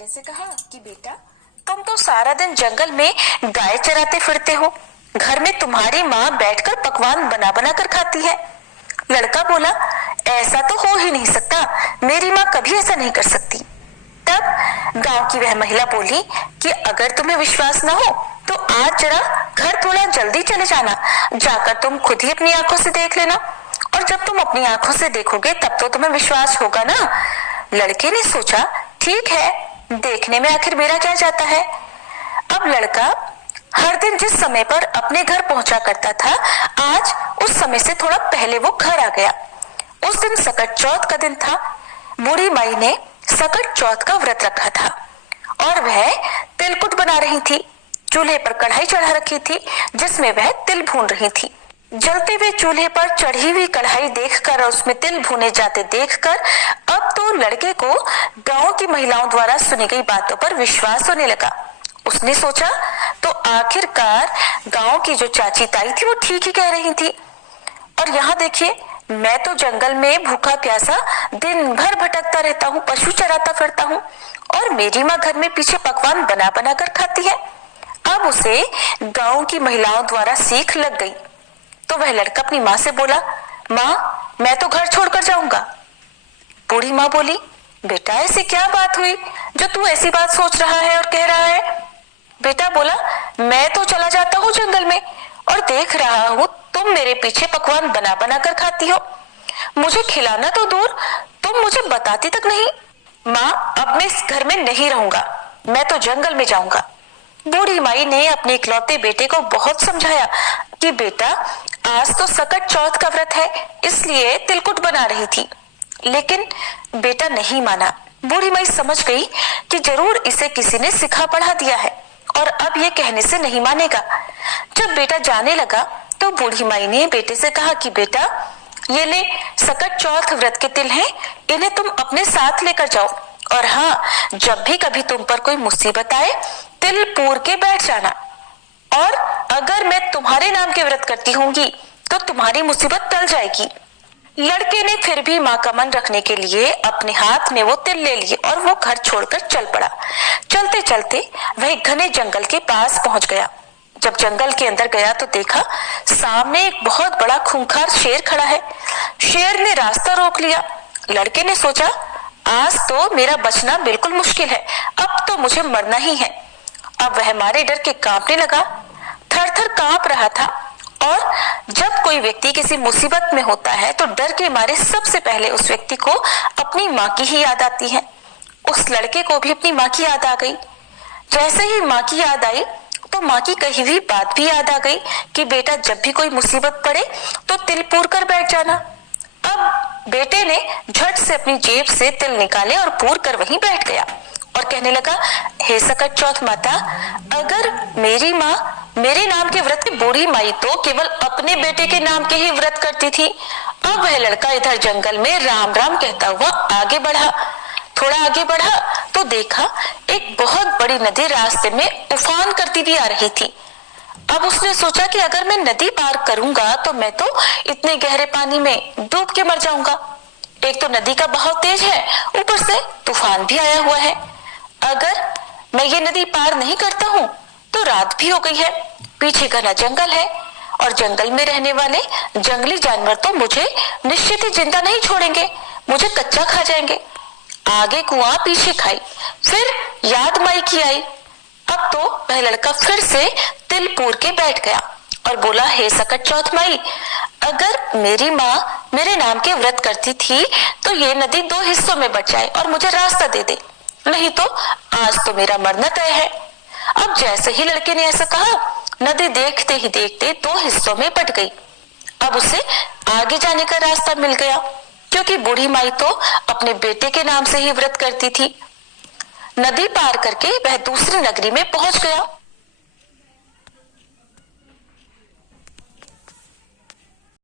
जैसे कहा कि बेटा, तुम तो सारा दिन जंगल में गाय चराते फिरते हो, घर में तुम्हारी माँ बैठकर पकवान बना बना कर खाती है। लड़का बोला, ऐसा तो हो ही नहीं सकता, मेरी माँ कभी ऐसा नहीं कर सकती। तब गांव की वह महिला बोली कि अगर तुम्हें विश्वास न हो तो आज जरा घर थोड़ा जल्दी चले जाना, जाकर तुम खुद ही अपनी आंखों से देख लेना, और जब तुम अपनी आंखों से देखोगे तब तो तुम्हें विश्वास होगा ना। लड़के ने सोचा, ठीक है, देखने में आखिर मेरा क्या जाता है। अब लड़का हर दिन जिस समय पर अपने घर पहुंचा करता था, आज उस समय से थोड़ा पहले वो घर आ गया। उस दिन सकट चौथ का दिन था। बूढ़ी माई ने सकट चौथ का व्रत रखा था और वह तिलकुट बना रही थी। चूल्हे पर कढ़ाई चढ़ा रखी थी जिसमें वह तिल भून रही थी। जलते हुए चूल्हे पर चढ़ी हुई कढ़ाई देखकर और उसमें तिल भुने जाते देखकर अब तो लड़के को गांव की महिलाओं द्वारा सुनी गई बातों पर विश्वास होने लगा। उसने सोचा, तो आखिरकार गांव की जो चाची ताई थी वो ठीक ही कह रही थी। और यहाँ देखिए, मैं तो जंगल में भूखा प्यासा दिन भर भटकता रहता हूँ, पशु चराता फिरता हूँ, और मेरी माँ घर में पीछे पकवान बना बना कर खाती है। अब उसे गांव की महिलाओं द्वारा सीख लग गई। तो वह लड़का अपनी माँ से बोला, माँ, मैं तो घर छोड़कर जाऊंगा। बूढ़ी माँ बोली, बेटा, ऐसी क्या बात हुई जो तू ऐसी बात सोच रहा है और कह रहा है। बेटा बोला, मैं तो चला जाता हूँ जंगल में और देख रहा हूँ तुम मेरे पीछे पकवान बना बना कर खाती हो। मुझे खिलाना तो दूर, तुम मुझे बताती तक नहीं। माँ, अब मैं इस घर में नहीं रहूंगा, मैं तो जंगल में जाऊंगा। बूढ़ी माई ने अपने इकलौते बेटे को बहुत समझाया कि बेटा, आज तो सकट चौथ का व्रत है, इसलिए तिलकुट बना रही थी, लेकिन बेटा नहीं माना। बूढ़ी माई समझ गई कि जरूर इसे किसी ने सिखा पढ़ा दिया है और अब ये कहने से नहीं मानेगा। जब बेटा जाने लगा तो बूढ़ी माई ने बेटे से कहा कि बेटा, ये ले, सकट चौथ व्रत के तिल हैं, इन्हें तुम अपने साथ लेकर जाओ, और हाँ, जब भी कभी तुम पर कोई मुसीबत आए तिल पूर के बैठ जाना, और अगर मैं तुम्हारे नाम के व्रत करती होंगी तो तुम्हारी मुसीबत टल जाएगी। लड़के ने फिर भी माँ का मन रखने के लिए अपने हाथ में वो तिल ले लिए और वो घर छोड़कर चल पड़ा। चलते चलते वह घने जंगल के पास पहुंच गया। जब जंगल के अंदर गया तो देखा सामने एक बहुत बड़ा खूंखार शेर खड़ा है। शेर ने रास्ता रोक लिया। लड़के ने सोचा, आज तो मेरा बचना बिल्कुल मुश्किल है, अब तो मुझे मरना ही है। अब वह मारे डर के कांपने लगा, थर थर कांप रहा था। और जब कोई व्यक्ति किसी मुसीबत में होता है तो डर के मारे सबसे पहले उस व्यक्ति को अपनी माँ की ही याद आती है। उस लड़के को भी अपनी माँ की याद आ गई। जैसे ही माँ की याद आई तो माँ की कही हुई बात भी याद आ गई कि बेटा, जब भी कोई मुसीबत पड़े तो तिल पूर कर बैठ जाना। अब बेटे ने झट से अपनी जेब से तिल निकाले और पूर कर वहीं बैठ गया और कहने लगा, हे सकट चौथ माता, अगर मेरी माँ मेरे नाम के व्रत की बूढ़ी माई तो केवल अपने बेटे के नाम के ही व्रत करती थी। अब वह लड़का इधर जंगल में राम राम कहता हुआ आगे बढ़ा। थोड़ा आगे बढ़ा तो देखा एक बहुत बड़ी नदी रास्ते में उफान करती भी आ रही थी। अब उसने सोचा कि अगर मैं नदी पार करूंगा तो मैं तो इतने गहरे पानी में डूब के मर जाऊंगा। एक तो नदी का बहाव तेज है, ऊपर से तूफान भी आया हुआ है। अगर मैं ये नदी पार नहीं करता हूँ तो रात भी हो गई है, पीछे घना जंगल है और जंगल में रहने वाले जंगली जानवर तो मुझे निश्चित ही जिंदा नहीं छोड़ेंगे, मुझे कच्चा खा जाएंगे। आगे कुआं पीछे खाई, फिर याद माई की आई। अब तो वह लड़का फिर से तिल पूर के बैठ गया और बोला, हे सकट चौथ माई, अगर मेरी माँ मेरे नाम के व्रत करती थी तो ये नदी 2 हिस्सों में बट जाए और मुझे रास्ता दे दे, नहीं तो आज तो मेरा मरना तय है। अब जैसे ही लड़के ने ऐसा कहा, नदी देखते ही देखते 2 हिस्सों में बट गई। अब उसे आगे जाने का रास्ता मिल गया, क्योंकि बूढ़ी माई तो अपने बेटे के नाम से ही व्रत करती थी। नदी पार करके वह दूसरी नगरी में पहुंच गया।